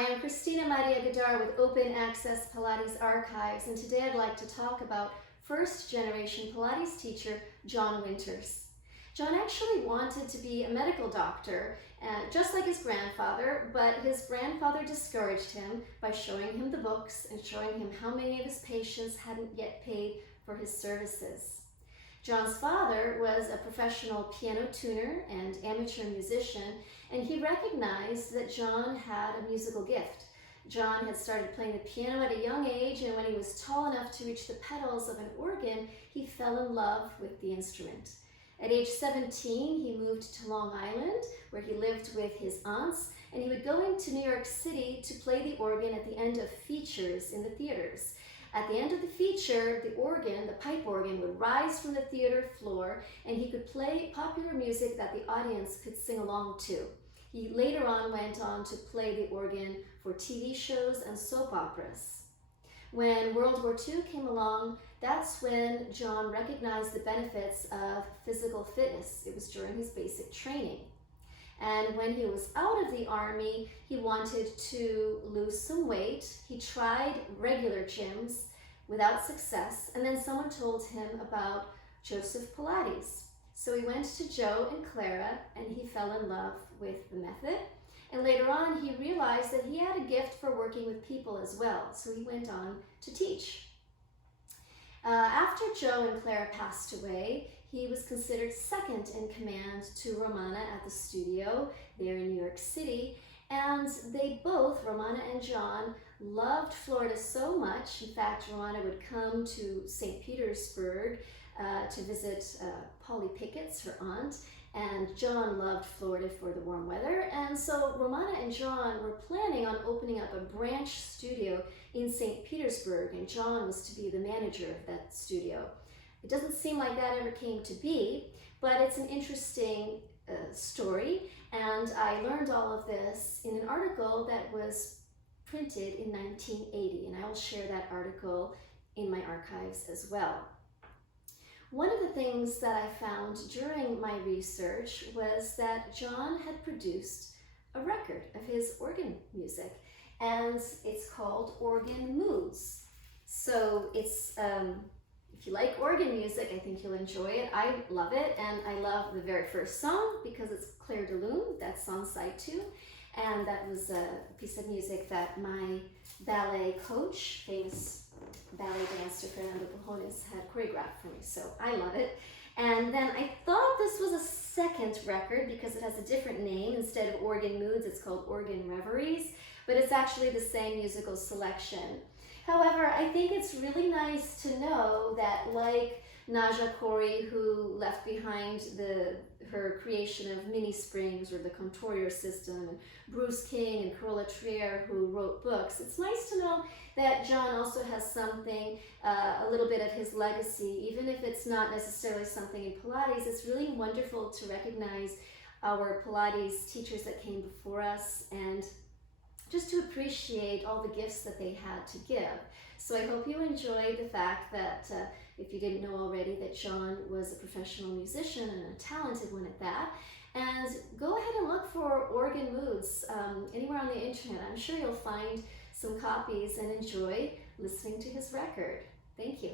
Hi, I'm Christina Maria Gadar with Open Access Pilates Archives, and today I'd like to talk about first-generation Pilates teacher John Winters. John actually wanted to be a medical doctor, just like his grandfather, but his grandfather discouraged him by showing him the books and showing him how many of his patients hadn't yet paid for his services. John's father was a professional piano tuner and amateur musician, and he recognized that John had a musical gift. John had started playing the piano at a young age, and when he was tall enough to reach the pedals of an organ, he fell in love with the instrument. At age 17, he moved to Long Island, where he lived with his aunts, and he would go into New York City to play the organ at the end of features in the theaters. At the end of the feature, the organ, the pipe organ, would rise from the theater floor, and he could play popular music that the audience could sing along to. He later on went on to play the organ for TV shows and soap operas. When World War II came along, that's when John recognized the benefits of physical fitness. It was during his basic training. And when he was out of the army, he wanted to lose some weight. He tried regular gyms without success, and then someone told him about Joseph Pilates. So he went to Joe and Clara, and he fell in love with the method. And later on, he realized that he had a gift for working with people as well, so he went on to teach. After Joe and Clara passed away, he was considered second in command to Romana at the studio there in New York City. And they both, Romana and John, loved Florida so much. In fact, Romana would come to St. Petersburg to visit Polly Pickett's, her aunt, and John loved Florida for the warm weather. And so Romana and John were planning on opening up a branch studio in St. Petersburg, and John was to be the manager of that studio. It doesn't seem like that ever came to be, but it's an interesting story, and I learned all of this in an article that was printed in 1980, and I will share that article in my archives as well. One of the things that I found during my research was that John had produced a record of his organ music, and it's called Organ Moods. So it's if you like organ music, I think you'll enjoy it. I love it, and I love the very first song because it's Clair de Lune. That's on side 2, and that was a piece of music that my ballet coach, famous ballet dancer Fernando Pujones, had choreographed for me, so I love it. And then I thought this was a second record because it has a different name. Instead of Organ Moods, it's called Organ Reveries, but it's actually the same musical selection. However, I think it's really nice to know that, like Naja Corey, who left behind her creation of Mini Springs or the Contourier System, and Bruce King and Carola Trier, who wrote books, it's nice to know that John also has something, a little bit of his legacy, even if it's not necessarily something in Pilates. It's really wonderful to recognize our Pilates teachers that came before us, and just to appreciate all the gifts that they had to give. So I hope you enjoyed the fact that, if you didn't know already, that John was a professional musician and a talented one at that. And go ahead and look for Organ Moods anywhere on the internet. I'm sure you'll find some copies and enjoy listening to his record. Thank you.